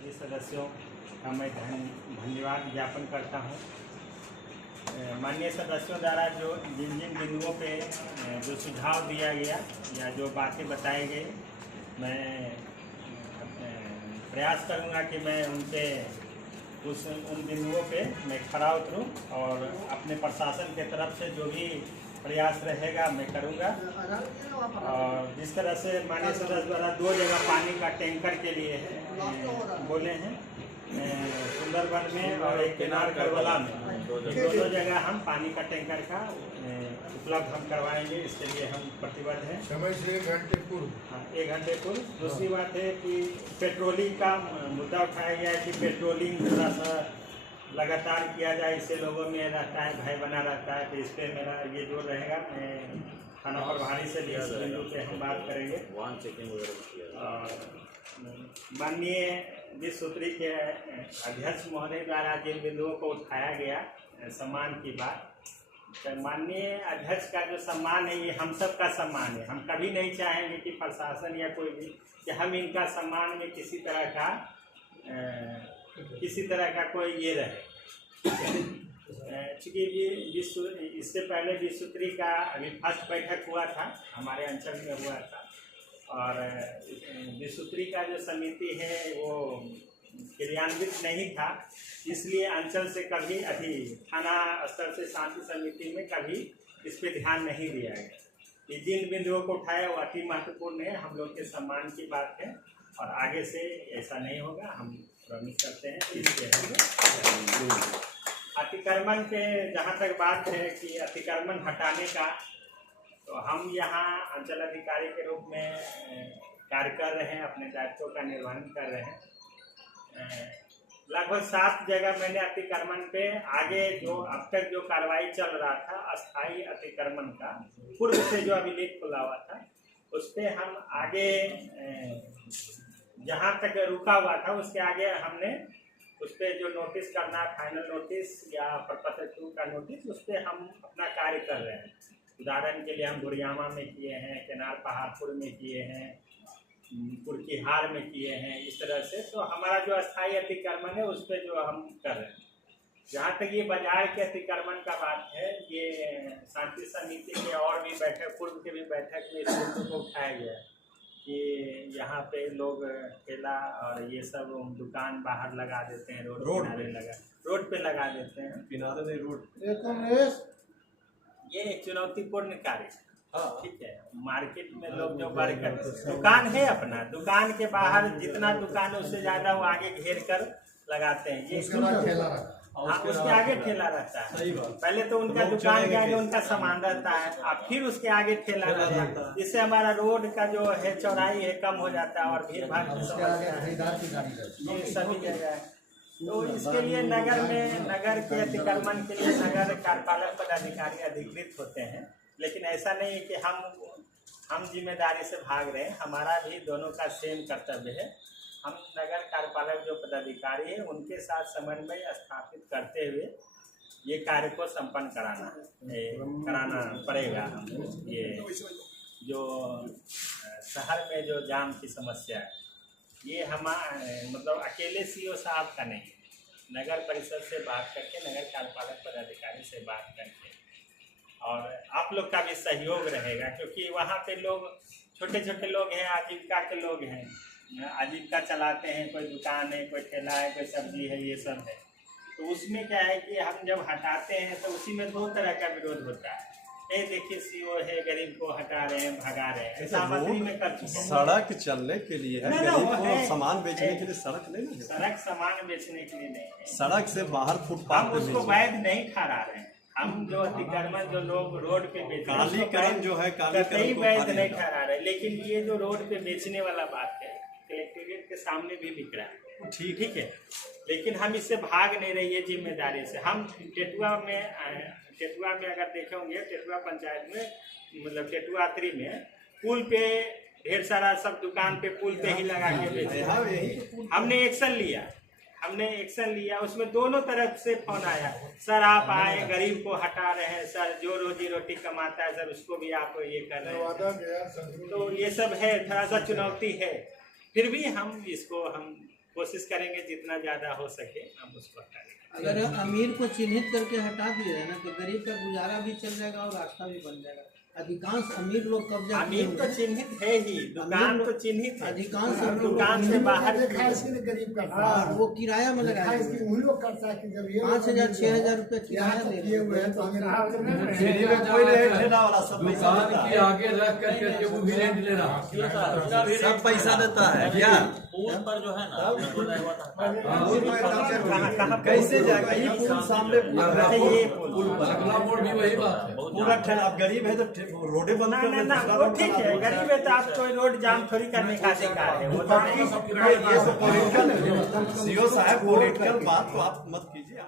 सभी सदस्यों का मैं धन्यवाद ज्ञापन करता हूँ। माननीय सदस्यों द्वारा जो जिन जिन बिंदुओं पे जो सुझाव दिया गया या जो बातें बताई गई, मैं प्रयास करूँगा कि मैं उनसे उन बिंदुओं पे मैं खरा उतरूँ और अपने प्रशासन के तरफ से जो भी प्रयास रहेगा मैं करूँगा। और जिस तरह से माननीय सदस्य द्वारा 2 जगह पानी का टैंकर के लिए बोले हैं, सुंदरबन में और एक केनार करबला में, दोनों जगह हम पानी का टैंकर का उपलब्ध हम करवाएंगे। इसके लिए हम प्रतिबद्ध हैं। समय से 1 घंटे पूर्व। हाँ, 1 घंटे पूर्व। दूसरी बात है कि पेट्रोलिंग का मुद्दा उठाया गया है कि पेट्रोलिंग थोड़ा सा लगातार किया जाए, इससे लोगों में रहता है, भय बना रहता है। तो इस पर मेरा ये जोर रहेगा। मैं थाना प्रभारी से भी इस बिंदु पे हम बात करेंगे। वाहन चेकिंग वगैरह माननीय विश्व सूत्री के अध्यक्ष महोदय द्वारा जिन बिंदुओं को उठाया गया सम्मान की बात, तो माननीय अध्यक्ष का जो सम्मान है ये हम सब का सम्मान है। हम कभी नहीं चाहेंगे कि प्रशासन या कोई भी कि हम इनका सम्मान में किसी तरह का कोई ये रहे। चूँकि इससे पहले विश्व सूत्री का अभी फर्स्ट बैठक हुआ था, हमारे अंचल में हुआ था, और विश्व सूत्री का जो समिति है वो क्रियान्वित नहीं था, इसलिए अंचल से कभी थाना स्तर से शांति समिति में कभी इस पे ध्यान नहीं दिया गया। ये जिन बिंदुओं को उठाया वो अति महत्वपूर्ण है, हम लोग के सम्मान की बात है और आगे से ऐसा नहीं होगा, हम प्रॉमिस करते हैं। अतिक्रमण पे जहाँ तक बात है कि अतिक्रमण हटाने का, तो हम यहाँ अंचल अधिकारी के रूप में कार्य कर रहे हैं, अपने दायित्वों का निर्वहन कर रहे हैं। लगभग 7 जगह मैंने अतिक्रमण पे आगे जो अब तक जो कार्रवाई चल रहा था अस्थायी अतिक्रमण का, पूर्व से जो अभिलेख खुला हुआ था, उस पर हम आगे जहाँ तक रुका हुआ था उसके आगे हमने उस पर जो नोटिस करना, फाइनल नोटिस या प्रपत्र 2 का नोटिस, उस पर हम अपना कार्य कर रहे हैं। उदाहरण के लिए हम बुढ़ियामा में किए हैं, केनार पहाड़पुर में किए हैं, कुर्कीहार में किए हैं, इस तरह से। तो हमारा जो अस्थायी अतिक्रमण है उस पर जो हम कर रहे हैं। जहाँ तक ये बाजार के अतिक्रमण का बात है, ये शांति समिति के और भी बैठक, पूर्व के भी बैठक में इस मुद्दे को उठाया गया कि यहाँ पे लोग ठेला और ये सब दुकान बाहर लगा देते हैं, रोड पे लगा देते हैं, किनारे नहीं रोड। ये एक चुनौतीपूर्ण कार्य है, ठीक है। मार्केट में लोग जो वर्कर दुकान है, अपना दुकान के बाहर जितना दुकान है उससे ज्यादा वो आगे घेर कर लगाते हैं। ये हाँ, उसके आगे ठेला रहता है। पहले तो उनका दुकान के आगे उनका सामान रहता है, और फिर उसके आगे ठेला रहता है, जिससे हमारा रोड का जो है चौड़ाई है कम हो जाता है और भीड़ भाड़ की समस्या है ये सभी जगह है। तो इसके लिए नगर के अतिक्रमण के लिए नगर कार्यपालक पदाधिकारी अधिकृत होते हैं, लेकिन ऐसा नहीं है कि हम जिम्मेदारी से भाग रहे हैं। हमारा भी दोनों का सेम कर्तव्य है। हम नगर कार्यपालक जो पदाधिकारी है उनके साथ समन्वय स्थापित करते हुए ये कार्य को संपन्न कराना पड़ेगा। ये जो शहर में जो जाम की समस्या है, ये मतलब अकेले सीओ साहब का नहीं, नगर परिषद से बात करके, नगर कार्यपालक पदाधिकारी से बात करके, और आप लोग का भी सहयोग रहेगा, क्योंकि वहाँ पे लोग छोटे छोटे लोग हैं, आजीविका के लोग हैं, आजीविका चलाते हैं, कोई दुकान है, कोई ठेला है, कोई सब्जी है, ये सब है। तो उसमें क्या है कि हम जब हटाते हैं तो उसी में 2 तरह का विरोध होता है। ये देखिए सीओ है, गरीब को हटा रहे हैं, भगा रहे हैं, सामग्री में कर चुके हैं। सड़क चलने के लिए है, गरीब को सामान बेचने के लिए सड़क नहीं है। सड़क सामान बेचने के लिए नहीं है, सड़क से बाहर फुटपाथ हम उसको वैध नहीं ठहरा रहे हैं। हम जो अतिक्रमण जो लोग रोड पे बेचते हैं, कालीकरण जो है, कतई वैध नहीं ठहरा रहे। लेकिन ये जो रोड पे बेचने वाला बात है, कलेक्ट्रेट के सामने भी बिक रहा है, ठीक है, लेकिन हम इससे भाग नहीं रही है जिम्मेदारी से। हम टेटुआ में अगर देखेंगे, टेटुआ पंचायत में, मतलब टेटुआ 3 में पुल पे ढेर सारा सब दुकान पे पुल पे ही लगा के बेचे। हमने एक्शन लिया, उसमें दोनों तरफ से फोन आया, सर आप आए, गरीब को हटा रहे हैं सर, जो रोजी रोटी कमाता है सर उसको भी आप ये कर रहे हैं। तो ये सब है, थोड़ा सा चुनौती है, फिर भी हम इसको कोशिश करेंगे जितना ज्यादा हो सके हम उसको हटाएंगे। अगर अमीर को चिन्हित करके हटा दिया है ना तो गरीब का गुजारा भी चल जाएगा और रास्ता भी बन जाएगा। अधिकांश अमीर लोग कब्जा किए अमीर हुए तो हैं। चिन्हित है ही, दुकान तो चिन्हित है, अधिकांश हम लोग दुकान से बाहर गरीब का हाँ, वो किराया में लगाए हुए हैं। वही लोग करता है कि जब ये 5,000 6,000 रुपये किराया यहाँ दे तक किए हुए हैं तो हमें फेरी में कोई नहीं, ठेला वाला सब पैसा दुकान देता की है, आगे रख करके वो भी रेंट ले रहा है। सब पैसा देता है क्या? पुल पर जो है ना पुल हुआ था कहाँ कैसे जाएगा? ये पुल सामने ये पुल पर अगला मोड़ भी वही बात है। पूरा ठेला। अब गरीब है तो रोडे बंद ना कर ना दे, ना दूसरा वो रोड ठीक बना है, दो। गरीब है तो आप कोई रोड जाम थोड़ी करने का अधिकार है, वो तो नहीं। ये सब पॉलिटिकल, सीओ साहब पॉलिटिकल बात तो आप मत कीजिए।